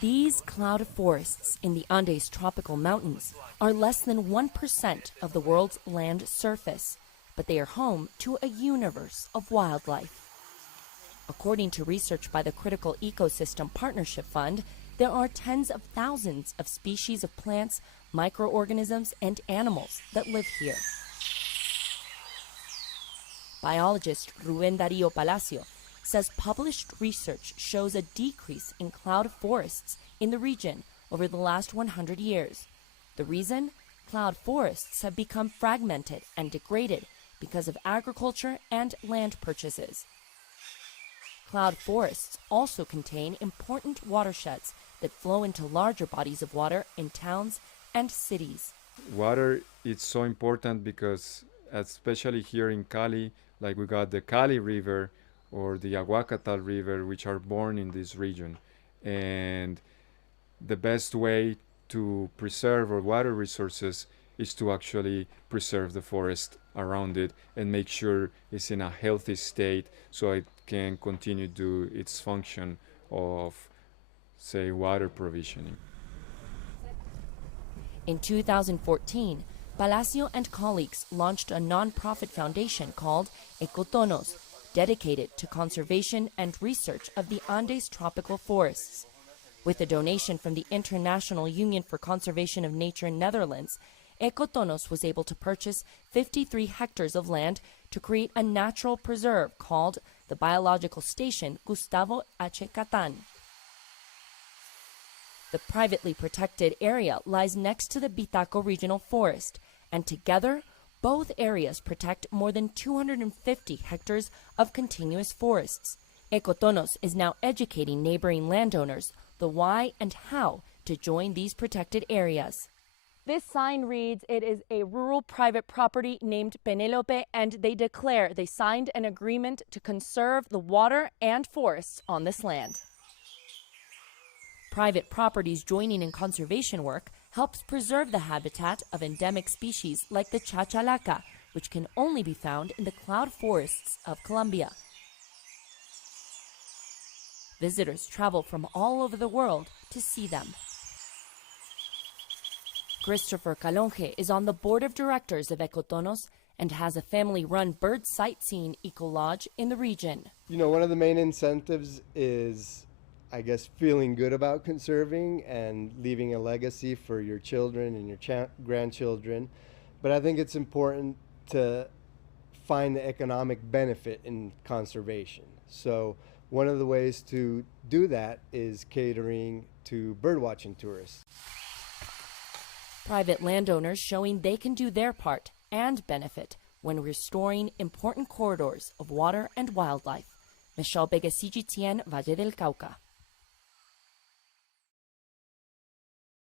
These cloud forests in the Andes tropical mountains are less than 1% of the world's land surface, but they are home to a universe of wildlife. According to research by the Critical Ecosystem Partnership Fund, there are tens of thousands of species of plants, microorganisms, and animals that live here. Biologist Rubén Darío Palacio says published research shows a decrease in cloud forests in the region over the last 100 years. The reason? Cloud forests have become fragmented and degraded because of agriculture and land purchases. Cloud forests also contain important watersheds that flow into larger bodies of water in towns and cities. Water is so important because, especially here in Cali, like we got the Cali River or the Aguacatal River, which are born in this region. And the best way to preserve our water resources is to actually preserve the forest around it and make sure it's in a healthy state so it can continue to do its function of, say, water provisioning. In 2014, Palacio and colleagues launched a nonprofit foundation called Ecotonos, dedicated to conservation and research of the Andes tropical forests. With a donation from the International Union for Conservation of Nature in Netherlands, Ecotonos was able to purchase 53 hectares of land to create a natural preserve called the Biological Station Gustavo H. Catan. The privately protected area lies next to the Bitaco Regional Forest, and together, both areas protect more than 250 hectares of continuous forests. Ecotonos is now educating neighboring landowners the why and how to join these protected areas. This sign reads, it is a rural private property named Penelope, and they signed an agreement to conserve the water and forests on this land. Private properties joining in conservation work helps preserve the habitat of endemic species like the chachalaca, which can only be found in the cloud forests of Colombia. Visitors travel from all over the world to see them. Christopher Calonge is on the board of directors of Ecotonos and has a family-run bird sightseeing eco-lodge in the region. You know, one of the main incentives is, I guess, feeling good about conserving and leaving a legacy for your children and your grandchildren. But I think it's important to find the economic benefit in conservation. So one of the ways to do that is catering to birdwatching tourists. Private landowners showing they can do their part and benefit when restoring important corridors of water and wildlife. Michelle Vega, CGTN, Valle del Cauca.